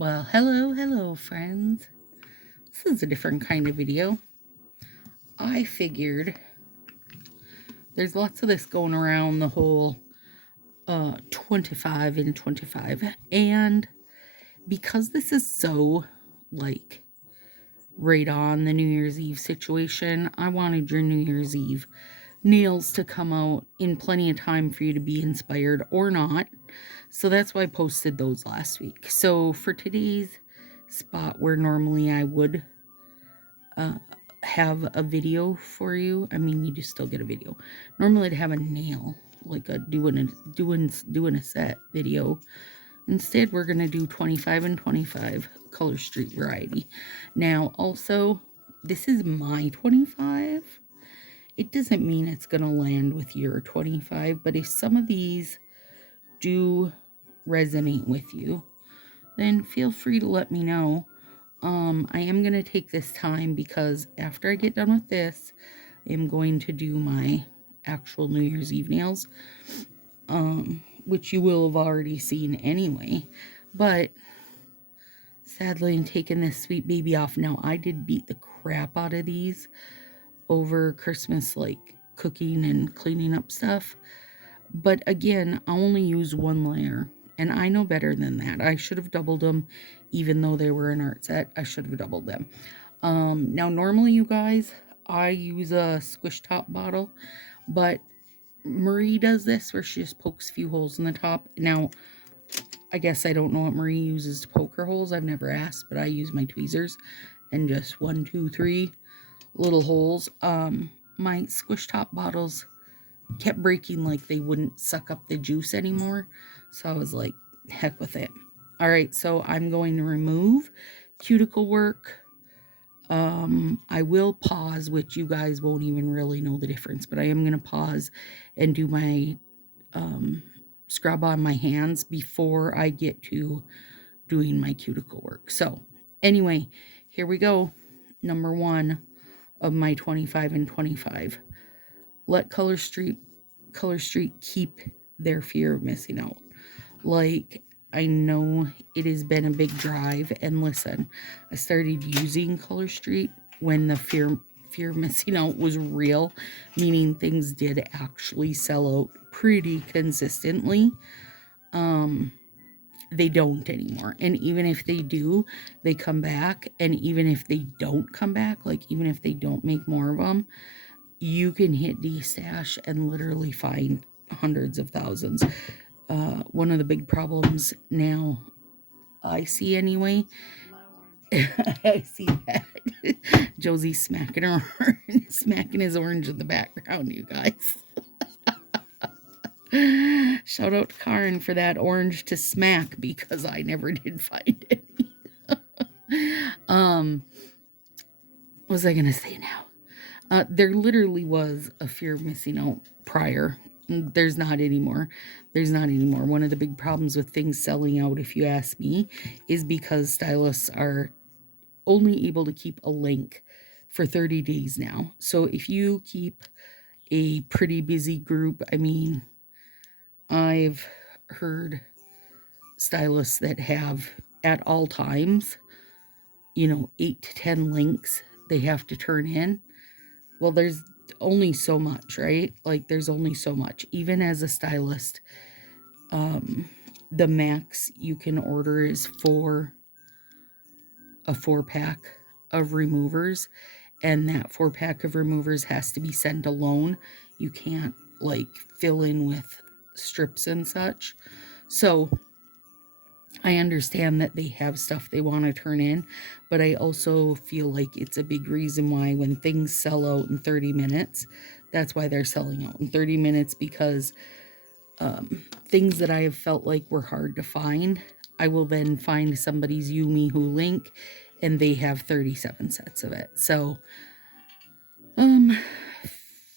Well, hello, friends. This is a different kind of video. I figured there's lots of this going around the whole 25 and 25. And because this is so, like, right on the New Year's Eve situation, I wanted your New Year's Eve nails to come out in plenty of time for you to be inspired or not. So that's why I posted those last week. So for today's spot where normally I would have a video for you. I mean, you do still get a video. Normally, I'd have a nail, like a doing a set video. Instead, we're gonna do 25 and 25 color street variety. Now, also, this is my 25. It doesn't mean it's gonna land with your 25, but if some of these do resonate with you, then feel free to let me know. I am going to take this time because after I get done with this, I am going to do my actual New Year's Eve nails, which you will have already seen anyway. But sadly, in taking this sweet baby off, now I did beat the crap out of these over Christmas, like cooking and cleaning up stuff. But again, I only use one layer. And I know better than that. I should have doubled them, even though they were an art set. I should have doubled them. Now, normally, you guys, I use a squish top bottle, but Marie does this where she just pokes a few holes in the top. Now, I guess I don't know what Marie uses to poke her holes. I've never asked, but I use my tweezers and just 1, 2, 3 little holes. My squish top bottles kept breaking, like they wouldn't suck up the juice anymore. So I was like, heck with it. All right, so I'm going to remove cuticle work. I will pause, which you guys won't even really know the difference, but I am going to pause and do my scrub on my hands before I get to doing my cuticle work. So anyway, here we go. Number 1 of my 25 and 25. Let Color Street keep their fear of missing out. Like, I know it has been a big drive, and listen, I started using Color Street when the fear of missing out was real, meaning things did actually sell out pretty consistently. They don't anymore, and even if they do, they come back, and even if they don't come back, like even if they don't make more of them, you can hit D-Stash and literally find hundreds of thousands. One of the big problems now I see anyway, I see that Josie smacking his orange in the background, you guys. Shout out to Karen for that orange to smack because I never did find any. What was I gonna say now? There literally was a fear of missing out prior. There's not anymore. One of the big problems with things selling out, if you ask me, is because stylists are only able to keep a link for 30 days now. So if you keep a pretty busy group, I mean, I've heard stylists that have at all times, 8 to 10 links they have to turn in. Well, there's only so much, right? Like, there's only so much. Even as a stylist, the max you can order is a 4-pack of removers, and that 4-pack of removers has to be sent alone. You can't, like, fill in with strips and such. So I understand that they have stuff they want to turn in, but I also feel like it's a big reason why when things sell out in 30 minutes, that's why they're selling out in 30 minutes, because things that I have felt like were hard to find, I will then find somebody's Yumi Who link, and they have 37 sets of it. So,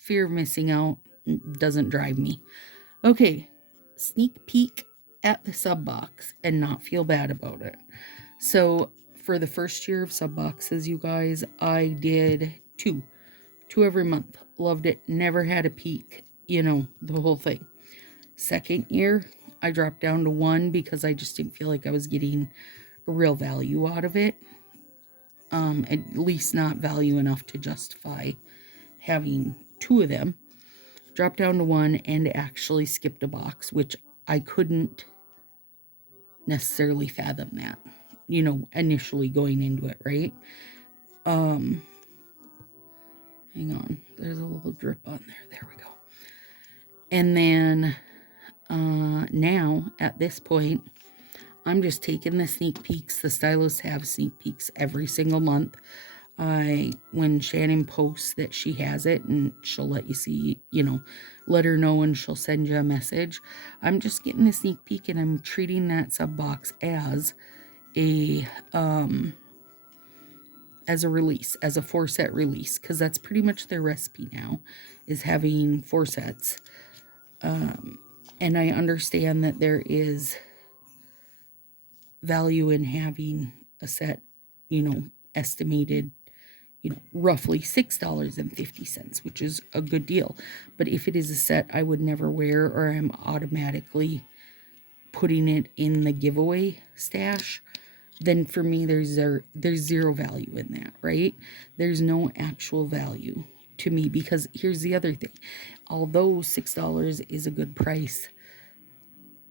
fear of missing out doesn't drive me. Okay, sneak peek at the sub box and not feel bad about it. So for the first year of sub boxes, you guys, I did two every month. Loved it. Never had a peek, the whole thing. Second year, I dropped down to 1 because I just didn't feel like I was getting a real value out of it. At least not value enough to justify having 2 of them. Dropped down to 1 and actually skipped a box, which I couldn't necessarily fathom that, initially going into it, right? Hang on, there's a little drip on there we go. And then now at this point, I'm just taking the sneak peeks. The stylists have sneak peeks every single month. When Shannon posts that she has it, and she'll let you see, let her know, and she'll send you a message. I'm just getting a sneak peek, and I'm treating that sub box as a release, as a 4-set release, because that's pretty much their recipe now, is having 4 sets. And I understand that there is value in having a set, estimated, roughly $6.50, which is a good deal. But if it is a set I would never wear, or I'm automatically putting it in the giveaway stash, then for me there's zero value in that, right? There's no actual value to me, because here's the other thing. Although $6 is a good price,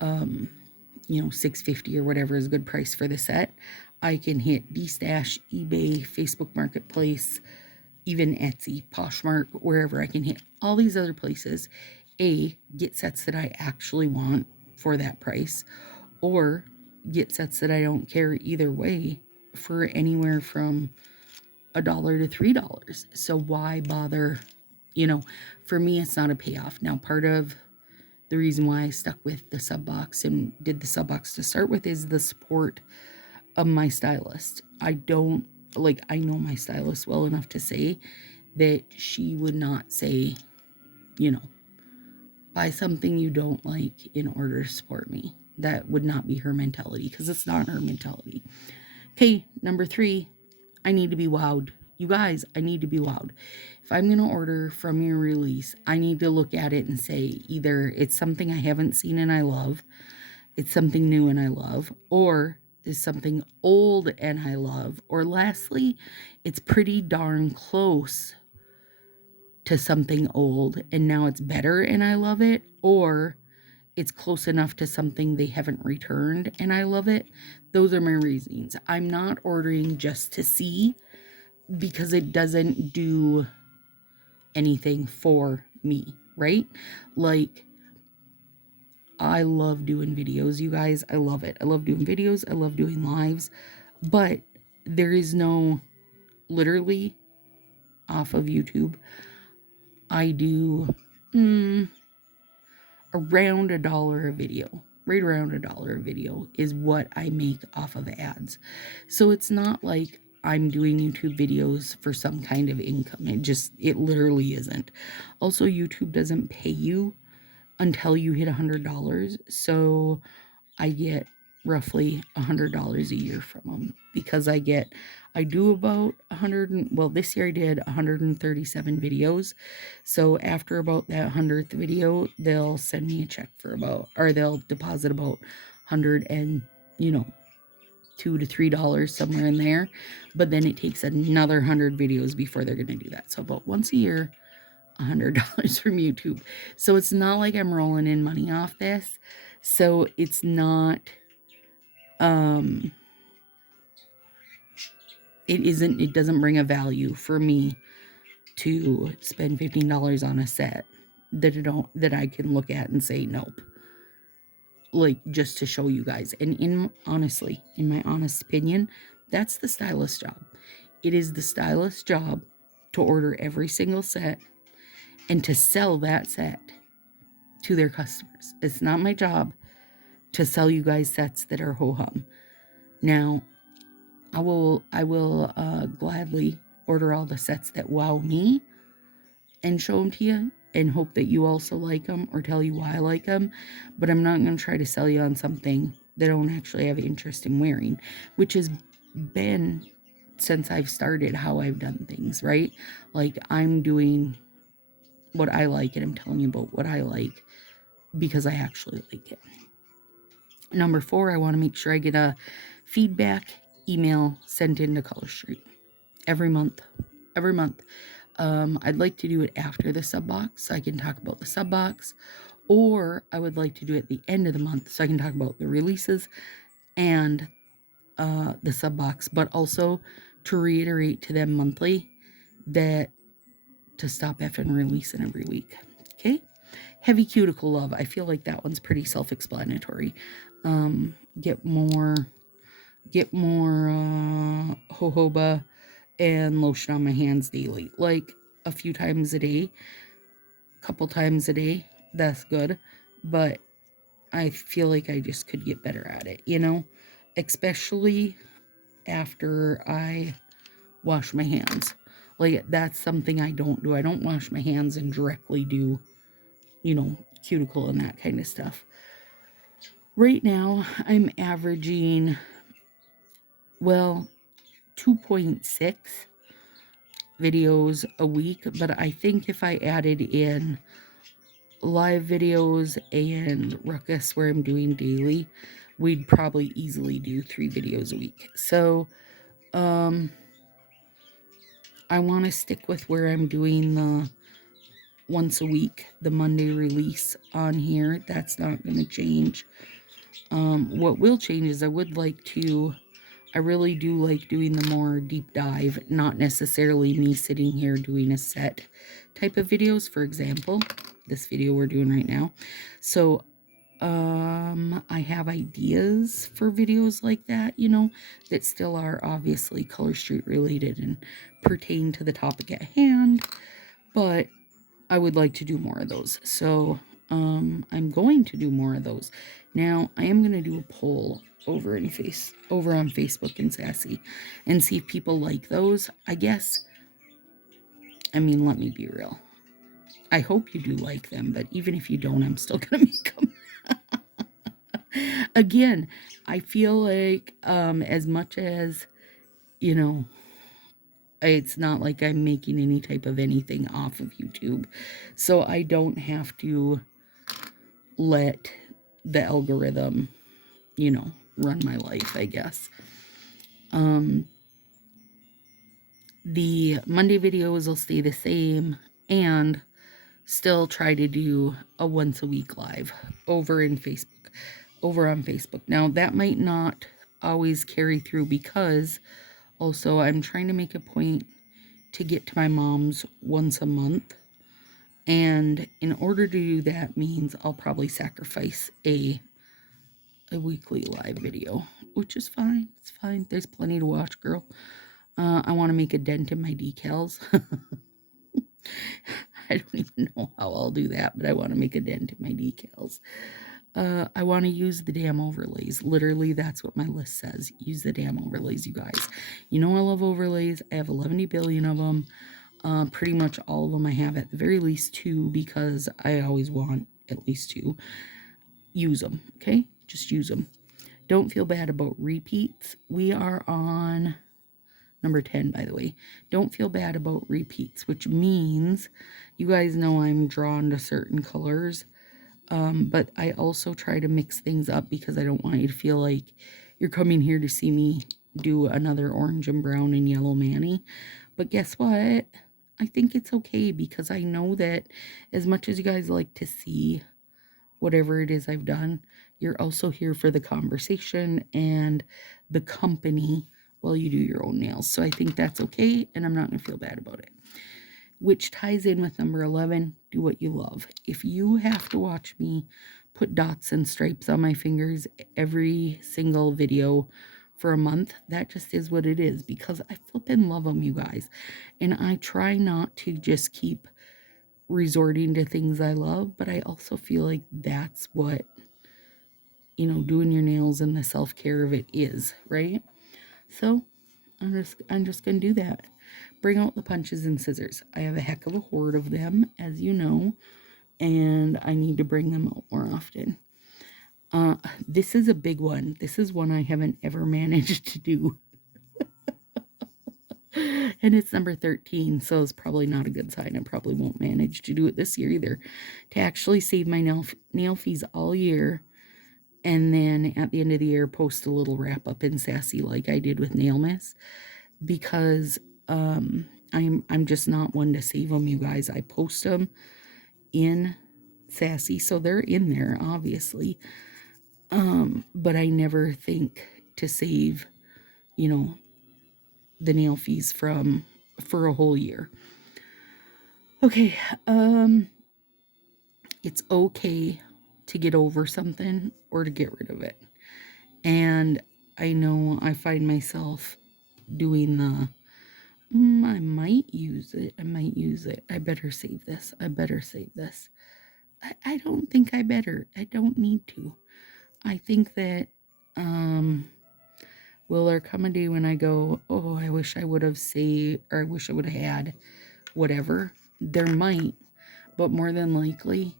$6.50 or whatever is a good price for the set, I can hit DStash, eBay, Facebook Marketplace, even Etsy, Poshmark, wherever. I can hit all these other places, get sets that I actually want for that price, or get sets that I don't care either way for anywhere from $1 to $3. So why bother? For me, it's not a payoff. Now, part of the reason why I stuck with the sub box and did the sub box to start with is the support of my stylist. I know my stylist well enough to say that she would not say, buy something you don't like in order to support me. That would not be her mentality, because it's not her mentality. Okay, number 3, I need to be wowed. You guys, I need to be wowed. If I'm going to order from your release, I need to look at it and say either it's something I haven't seen and I love, it's something new and I love, or is something old and I love, or lastly, it's pretty darn close to something old and now it's better and I love it, or it's close enough to something they haven't returned and I love it. Those are my reasons. I'm not ordering just to see, because it doesn't do anything for me, right? Like, I love doing videos, you guys. I love it. I love doing videos. I love doing lives. But there is no, literally, off of YouTube, I do around $1 a video. Right around $1 a video is what I make off of ads. So it's not like I'm doing YouTube videos for some kind of income. It literally isn't. Also, YouTube doesn't pay you until you hit $100. So I get roughly $100 a year from them, because I do about 100, this year I did 137 videos. So after about that 100th video, they'll send me a check for they'll deposit about 100 and, $2 to $3 somewhere in there. But then it takes another 100 videos before they're going to do that. So about once a year, $100 from YouTube. So it's not like I'm rolling in money off this. So it's not, it doesn't bring a value for me to spend $15 on a set that I can look at and say nope. Like, just to show you guys. And in my honest opinion, that's the stylist's job. It is the stylist's job to order every single set and to sell that set to their customers. It's not my job to sell you guys sets that are ho-hum. Now, I will gladly order all the sets that wow me and show them to you, and hope that you also like them or tell you why I like them. But I'm not going to try to sell you on something that I don't actually have interest in wearing, which has been since I've started how I've done things, right? Like, I'm doing what I like, and I'm telling you about what I like because I actually like it. Number 4, I want to make sure I get a feedback email sent into Color Street every month. Every month. I'd like to do it after the sub box so I can talk about the sub box, or I would like to do it at the end of the month so I can talk about the releases and the sub box, but also to reiterate to them monthly that to stop effing releasing every week. Okay? Heavy cuticle love. I feel like that one's pretty self-explanatory. Get more jojoba and lotion on my hands daily, like a few times a day, couple times a day. That's good, but I feel like I just could get better at it, especially after I wash my hands. Like, that's something I don't do. I don't wash my hands and directly do, cuticle and that kind of stuff. Right now, I'm averaging, 2.6 videos a week, but I think if I added in live videos and ruckus where I'm doing daily, we'd probably easily do 3 videos a week. So, I want to stick with where I'm doing the once a week, the Monday release on here. That's not going to change. What will change is I really do like doing the more deep dive, not necessarily me sitting here doing a set type of videos. For example, this video we're doing right now. So, I have ideas for videos like that, that still are obviously Color Street related and pertain to the topic at hand, but I would like to do more of those. So, I'm going to do more of those. Now, I am going to do a poll over on Facebook and Sassy and see if people like those. I guess, let me be real. I hope you do like them, but even if you don't, I'm still going to make them. Again, I feel like, as much as, it's not like I'm making any type of anything off of YouTube. So I don't have to let the algorithm, run my life, I guess. The Monday videos will stay the same and still try to do a once a week live over on Facebook. Now, that might not always carry through because also I'm trying to make a point to get to my mom's once a month. And in order to do that means I'll probably sacrifice a weekly live video, which is fine. It's fine. There's plenty to watch, girl. I want to make a dent in my decals. I don't even know how I'll do that, but I want to make a dent in my decals. I want to use the damn overlays. Literally, that's what my list says. Use the damn overlays, you guys. I love overlays. I have 11 billion of them. Pretty much all of them I have at the very least 2 because I always want at least 2. Use them, okay? Just use them. Don't feel bad about repeats. We are on number 10, by the way. Don't feel bad about repeats, which means you guys know I'm drawn to certain colors. But I also try to mix things up because I don't want you to feel like you're coming here to see me do another orange and brown and yellow mani. But guess what? I think it's okay because I know that as much as you guys like to see whatever it is I've done, you're also here for the conversation and the company while you do your own nails. So I think that's okay, and I'm not going to feel bad about it. Which ties in with number 11, do what you love. If you have to watch me put dots and stripes on my fingers every single video for a month, that just is what it is because I flippin' love them, you guys. And I try not to just keep resorting to things I love, but I also feel like that's what, doing your nails and the self-care of it is, right? So I'm just going to do that. Bring out the punches and scissors. I have a heck of a hoard of them, as you know, and I need to bring them out more often. This is a big one. This is one I haven't ever managed to do. And it's number 13, so it's probably not a good sign. I probably won't manage to do it this year either. To actually save my nail fees all year, And then at the end of the year, post a little wrap up in Sassy like I did with Nail Miss, because I'm just not one to save them, you guys. I post them in Sassy, so they're in there, obviously. But I never think to save, you know, the nail fees for a whole year. Okay, it's okay to get over something or to get rid of it. And I know I find myself doing the I might use it. I might use it. I better save this. I better save this. I don't think I better. I don't need to. I think that will there come a day when I go, oh, I wish I would have saved, or I wish I would have had whatever? There might, but more than likely,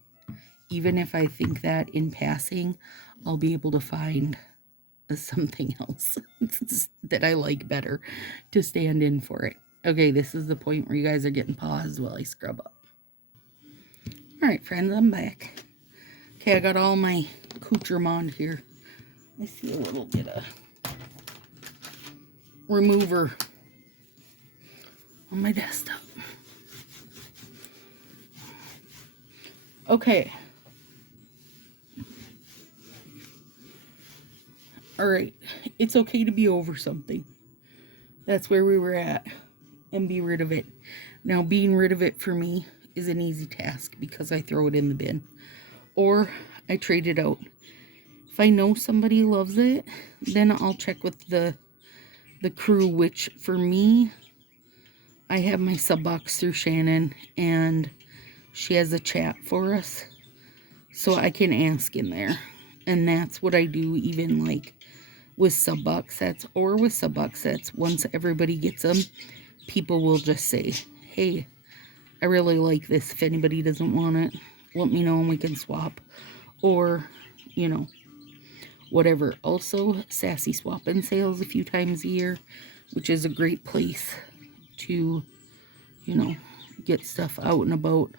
even if I think that in passing, I'll be able to find something else that I like better to stand in for it. Okay, this is the point where you guys are getting paused while I scrub up. All right, friends, I'm back. Okay, I got all my accoutrement here. I see a little bit of remover on my desktop. Okay. All right, it's okay to be over something. That's where we were at, and be rid of it. Now, being rid of it for me is an easy task because I throw it in the bin, or I trade it out. If I know somebody loves it, then I'll check with the crew, which for me, I have my sub box through Shannon, and she has a chat for us, so I can ask in there. And that's what I do, even like with sub box sets or with sub box sets. Once everybody gets them, people will just say, hey, I really like this. If anybody doesn't want it, let me know and we can swap. Or, you know, whatever. Also, Sassy swap-in sales a few times a year, which is a great place to, you know, get stuff out and about.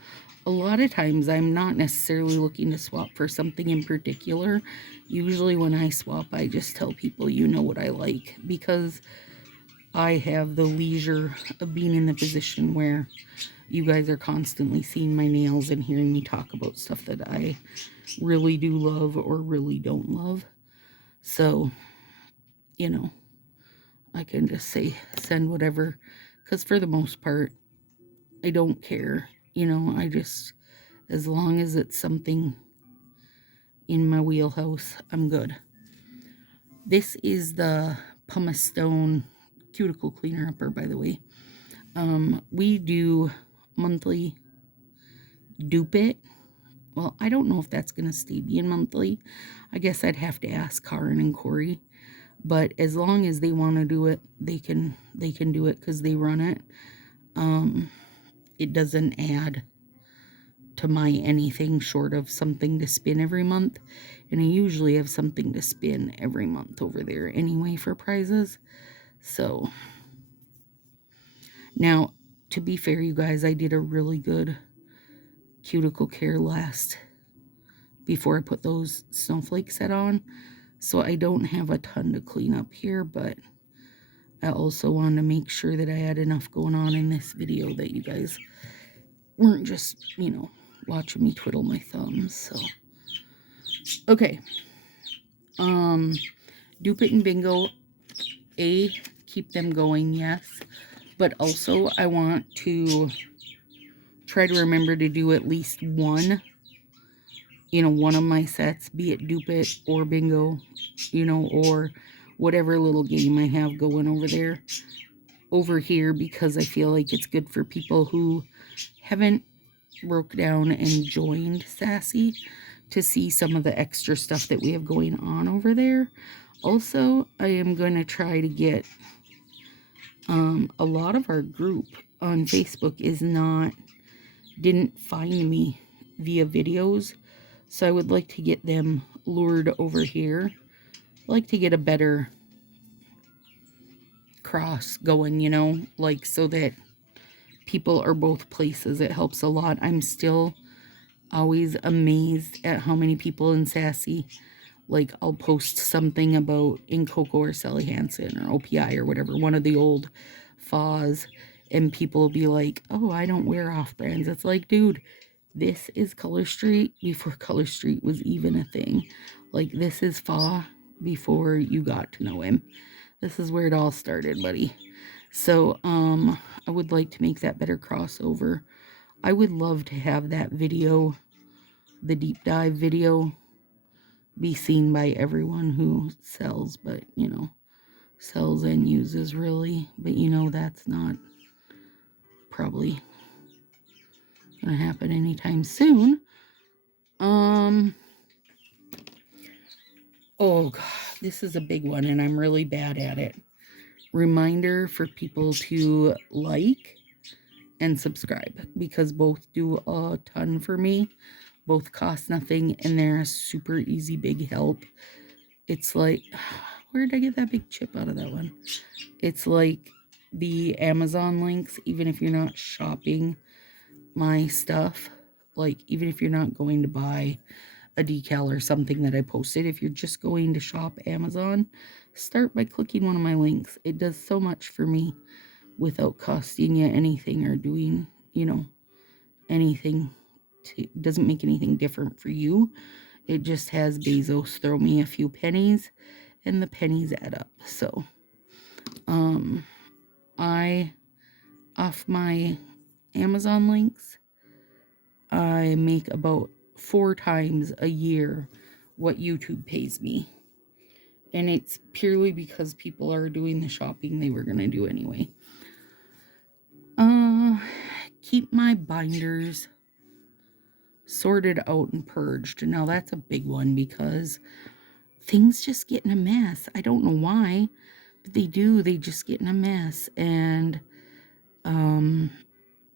A lot of times I'm not necessarily looking to swap for something in particular. Usually when I swap, I just tell people, you know what I like, because I have the leisure of being in the position where you guys are constantly seeing my nails and hearing me talk about stuff that I really do love or really don't love. So, you know, I can just say send whatever, because for the most part, I don't care. You know, I just, as long as it's something in my wheelhouse, I'm good. This is the pumice stone cuticle cleaner upper, by the way. We do monthly dupe it. Well, I don't know if that's going to stay being monthly. I guess I'd have to ask Karen and Corey. But as long as they want to do it, they can do it because they run it. It doesn't add to my anything short of something to spin every month. And I usually have something to spin every month over there anyway for prizes. So, now, to be fair, you guys, I did a really good cuticle care before I put those snowflake set on. So I don't have a ton to clean up here, but I also wanted to make sure that I had enough going on in this video that you guys weren't just, you know, watching me twiddle my thumbs. So, okay. Dupe it and bingo. Keep them going, yes. But also I want to try to remember to do at least one, you know, one of my sets, be it dupe it or bingo, you know, or whatever little game I have going over here, because I feel like it's good for people who haven't broke down and joined Sassy to see some of the extra stuff that we have going on over there. Also, I am going to try to get a lot of our group on Facebook didn't find me via videos, so I would like to get them lured over here. I like to get a better cross going, you know, like so that people are both places. It helps a lot. I'm still always amazed at how many people in Sassy Like, I'll post something about In Coco or Sally Hansen or OPI or whatever, one of the old FAWs, and people will be like, oh, I don't wear off-brands. It's like, dude, this is Color Street before Color Street was even a thing. Like, this is FAW before you got to know him. This is where it all started, buddy. So, I would like to make that better crossover. I would love to have that video, the deep dive video, be seen by everyone who sells, but, you know, sells and uses really. But, you know, that's not probably gonna happen anytime soon. Oh, God, this is a big one, and I'm really bad at it. Reminder for people to like and subscribe, because both do a ton for me. Both cost nothing, and they're a super easy big help. It's like, where did I get that big chip out of that one? It's like the Amazon links, even if you're not shopping my stuff, like even if you're not going to buy a decal or something that I posted, if you're just going to shop Amazon, start by clicking one of my links. It does so much for me without costing you anything or doing, you know, anything. Doesn't make anything different for you. It just has Bezos throw me a few pennies, and the pennies add up. So, I, off my Amazon links, I make about 4 times a year what YouTube pays me. And it's purely because people are doing the shopping they were going to do anyway. Keep my binders sorted out and purged. Now that's a big one because things just get in a mess. I don't know why, but they do. They just get in a mess. And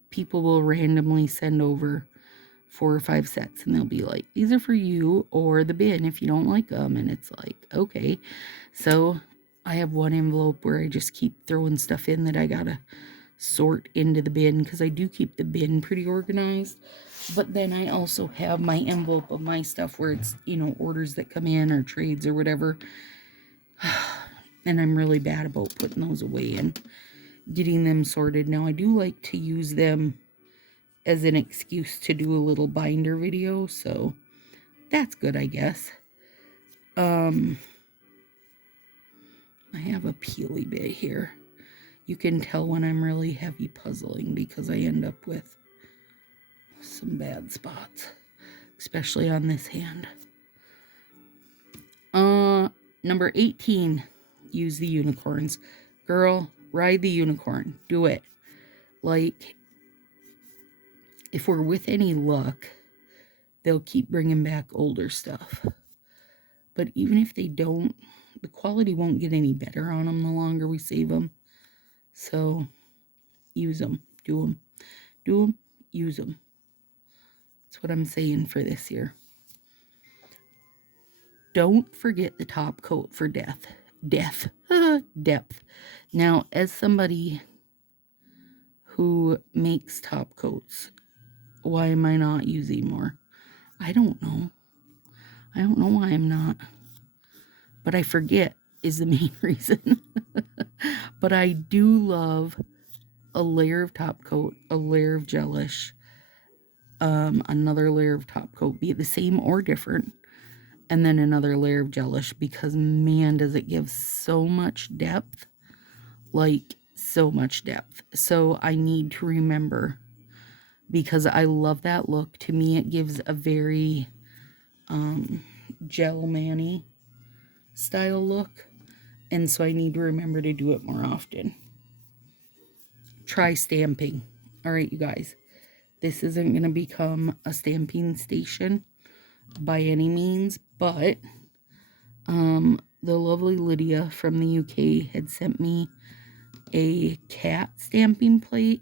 people will randomly send over 4 or 5 sets, and they'll be like, these are for you or the bin if you don't like them. And it's like, okay. So I have one envelope where I just keep throwing stuff in that I gotta sort into the bin, because I do keep the bin pretty organized. But then I also have my envelope of my stuff where it's, you know, orders that come in or trades or whatever. And I'm really bad about putting those away and getting them sorted. Now I do like to use them as an excuse to do a little binder video, so that's good, I guess. I have a peely bit here. You can tell when I'm really heavy puzzling because I end up with some bad spots, especially on this hand. Number 18, use the unicorns. Girl, ride the unicorn. Do it. Like, if we're with any luck, they'll keep bringing back older stuff. But even if they don't, the quality won't get any better on them the longer we save them. So, use them. Do them. Do them. Use them. That's what I'm saying for this year. Don't forget the top coat for depth. Now, as somebody who makes top coats, why am I not using more? I don't know. I don't know why I'm not. But I forget is the main reason. But I do love a layer of top coat, a layer of gelish, another layer of top coat, be it the same or different, and then another layer of gelish, because man, does it give so much depth. Like, so much depth. So I need to remember, because I love that look. To me, it gives a very gel mani style look, and so I need to remember to do it more often. Try stamping. All right, you guys, this isn't going to become a stamping station by any means, but the lovely Lydia from the UK had sent me a cat stamping plate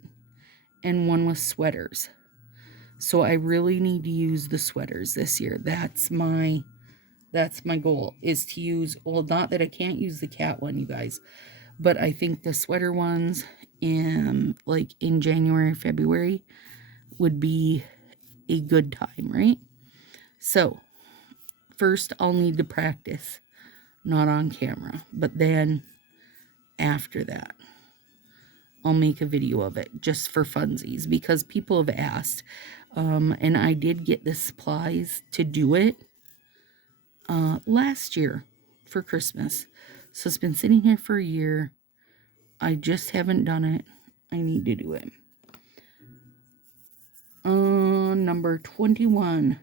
and one with sweaters. So I really need to use the sweaters this year. That's my goal, is to use, well, not that I can't use the cat one, you guys, but I think the sweater ones in January, February would be a good time, right? So first I'll need to practice, not on camera, but then after that, I'll make a video of it just for funsies because people have asked. And I did get the supplies to do it last year for Christmas. So it's been sitting here for a year. I just haven't done it. I need to do it. Number 21.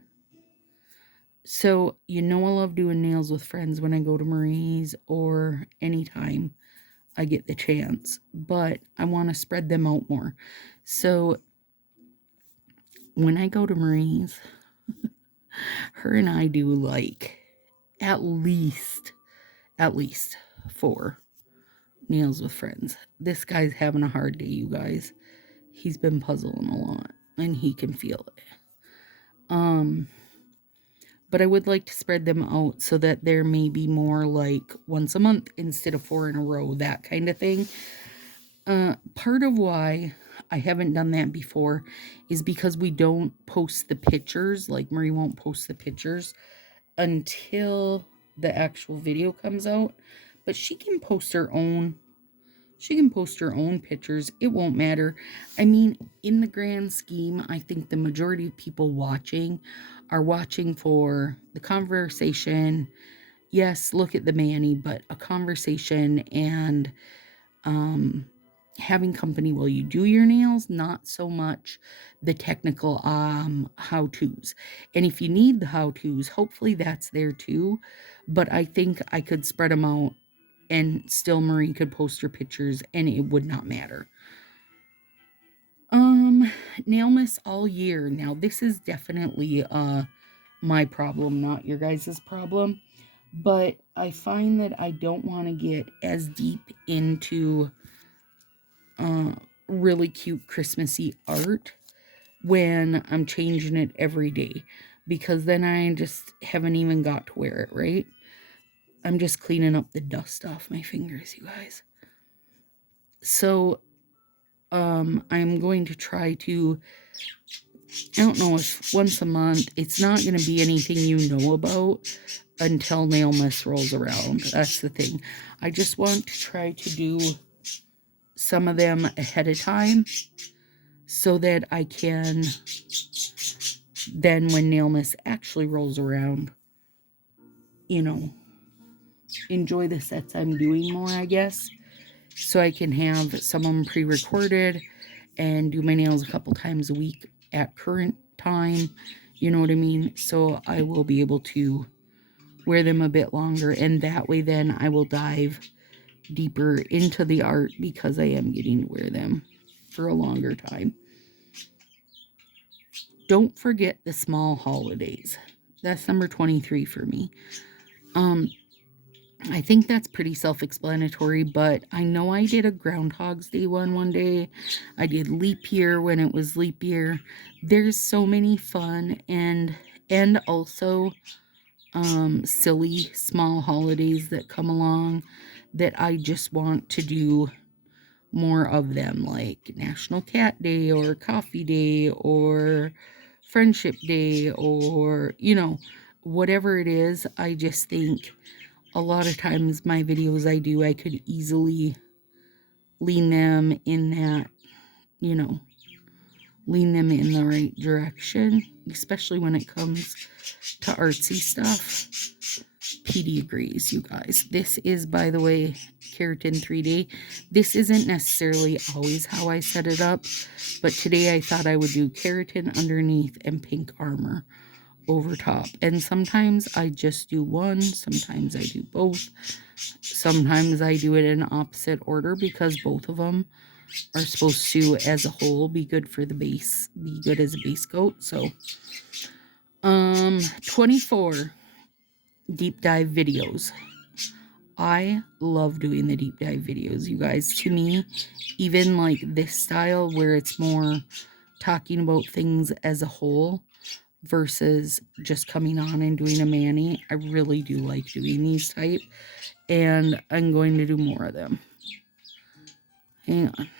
So, you know I love doing nails with friends when I go to Marie's or anytime I get the chance, but I want to spread them out more. So, when I go to Marie's, her and I do like at least 4 nails with friends. This guy's having a hard day, you guys. He's been puzzling a lot and he can feel it. But I would like to spread them out so that there may be more like once a month instead of 4 in a row, that kind of thing. Part of why I haven't done that before is because we don't post the pictures. Like Marie won't post the pictures until the actual video comes out. But she can post her own. She can post her own pictures. It won't matter. I mean, in the grand scheme, I think the majority of people watching are watching for the conversation. Yes, look at the Manny, but a conversation and having company while you do your nails, not so much the technical how-tos. And if you need the how-tos, hopefully that's there too. But I think I could spread them out and still Marie could post her pictures and it would not matter. Nail miss all year. Now this is definitely my problem, not your guys' problem. But I find that I don't want to get as deep into really cute Christmassy art when I'm changing it every day. Because then I just haven't even got to wear it, right? I'm just cleaning up the dust off my fingers, you guys. So, I'm going to try to, I don't know if once a month, it's not going to be anything you know about until Nailmas rolls around. That's the thing. I just want to try to do some of them ahead of time so that I can, then when Nailmas actually rolls around, you know, enjoy the sets I'm doing more, I guess. So I can have some of them pre-recorded and do my nails a couple times a week at current time. You know what I mean? So I will be able to wear them a bit longer. And that way then I will dive deeper into the art because I am getting to wear them for a longer time. Don't forget the small holidays. That's number 23 for me. I think that's pretty self-explanatory, but I know I did a Groundhog's Day one day. I did leap year when it was leap year. There's so many fun and also silly small holidays that come along that I just want to do more of them, like National Cat Day or Coffee Day or Friendship Day or, you know, whatever it is. I just think a lot of times my videos I could easily lean them in that, you know, lean them in the right direction, especially when it comes to artsy stuff. PD agrees, you guys. This is, by the way, Keratin 3D. This isn't necessarily always how I set it up, but today I thought I would do keratin underneath and pink armor over top. And sometimes I just do one, sometimes I do both. Sometimes I do it in opposite order because both of them are supposed to, as a whole, be good for the base, be good as a base coat. So, 24 deep dive videos. I love doing the deep dive videos, you guys. To me, even like this style where it's more talking about things as a whole versus just coming on and doing a mani, I really do like doing these type, and I'm going to do more of them. Hang on.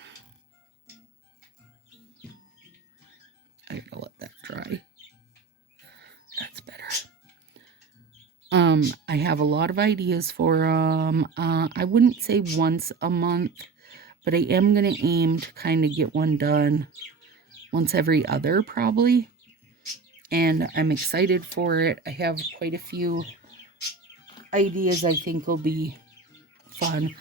I gotta let that dry. That's better. I have a lot of ideas for them. I wouldn't say once a month, but I am going to aim to kind of get one done once every other, probably. And I'm excited for it. I have quite a few ideas I think will be fun.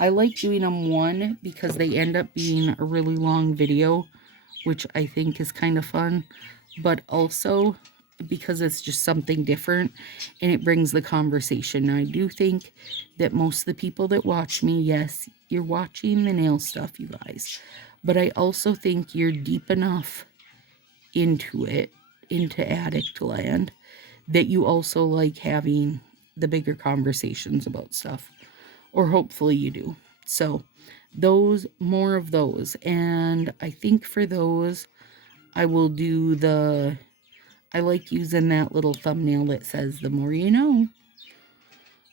I like doing them one because they end up being a really long video, which I think is kind of fun, but also because it's just something different and it brings the conversation. Now, I do think that most of the people that watch me, yes, you're watching the nail stuff, you guys, but I also think you're deep enough into it, into addict land, that you also like having the bigger conversations about stuff, or hopefully you do. So those, more of those. And I think for those, I will do I like using that little thumbnail that says, the more you know.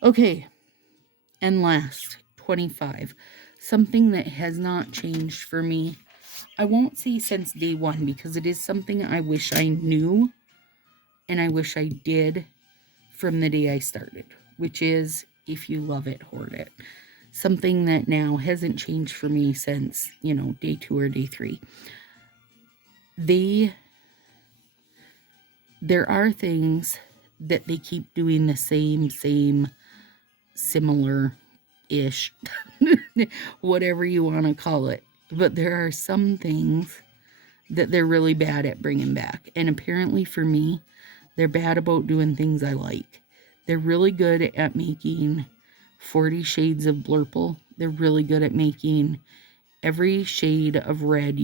Okay, and last, 25. Something that has not changed for me. I won't say since day one because it is something I wish I knew and I wish I did from the day I started, which is, if you love it, hoard it. Something that now hasn't changed for me since, day 2 or day 3. There are things that they keep doing the same, similar-ish, whatever you want to call it. But there are some things that they're really bad at bringing back. And apparently for me, they're bad about doing things I like. They're really good at making 40 shades of blurple. They're really good at making every shade of red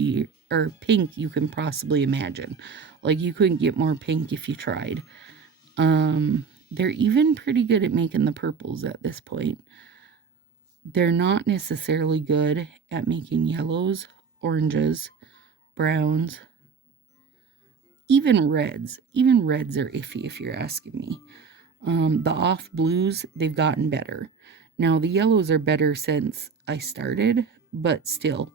or pink you can possibly imagine. Like, you couldn't get more pink if you tried. They're even pretty good at making the purples at this point. They're not necessarily good at making yellows, oranges, browns, even reds. Even reds are iffy if you're asking me. The off blues, they've gotten better. Now, the yellows are better since I started, but still,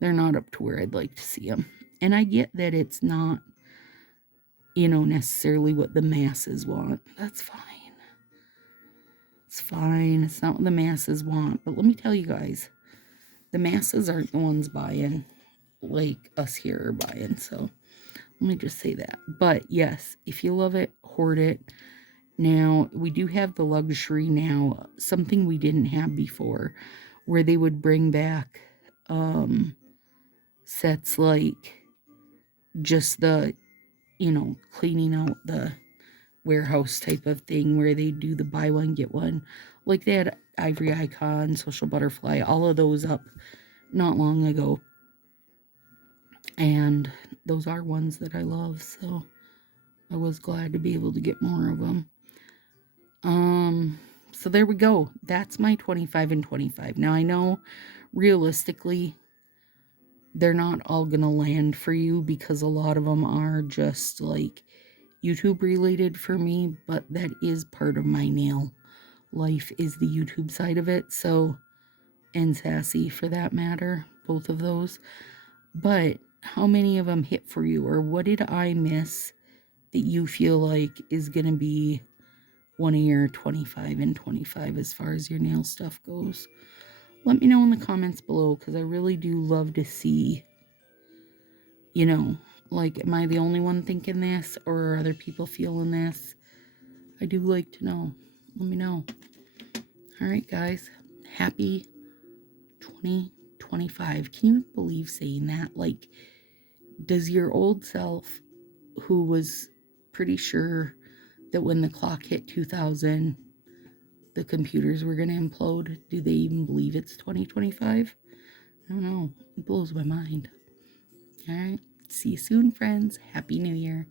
they're not up to where I'd like to see them. And I get that it's not, necessarily what the masses want. That's fine. It's fine. It's not what the masses want. But let me tell you guys, the masses aren't the ones buying like us here are buying. So let me just say that. But yes, if you love it, hoard it. Now, we do have the luxury now, something we didn't have before, where they would bring back sets like just the, cleaning out the warehouse type of thing where they do the buy one, get one. Like they had Ivory Icon, Social Butterfly, all of those up not long ago. And those are ones that I love, so I was glad to be able to get more of them. So there we go. That's my 25 and 25. Now, I know realistically they're not all gonna land for you because a lot of them are just like YouTube related for me, but that is part of my nail life, is the YouTube side of it. So, and Sassy for that matter, both of those. But how many of them hit for you, or what did I miss that you feel like is gonna be one of your 25 and 25 as far as your nail stuff goes? Let me know in the comments below, because I really do love to see, like, am I the only one thinking this, or are other people feeling this? I do like to know. Let me know. All right, guys. Happy 2025. Can you believe saying that? Like, does your old self, who was pretty sure that when the clock hit 2000, the computers were going to implode, do they even believe it's 2025? I don't know. It blows my mind. All right. See you soon, friends. Happy New Year.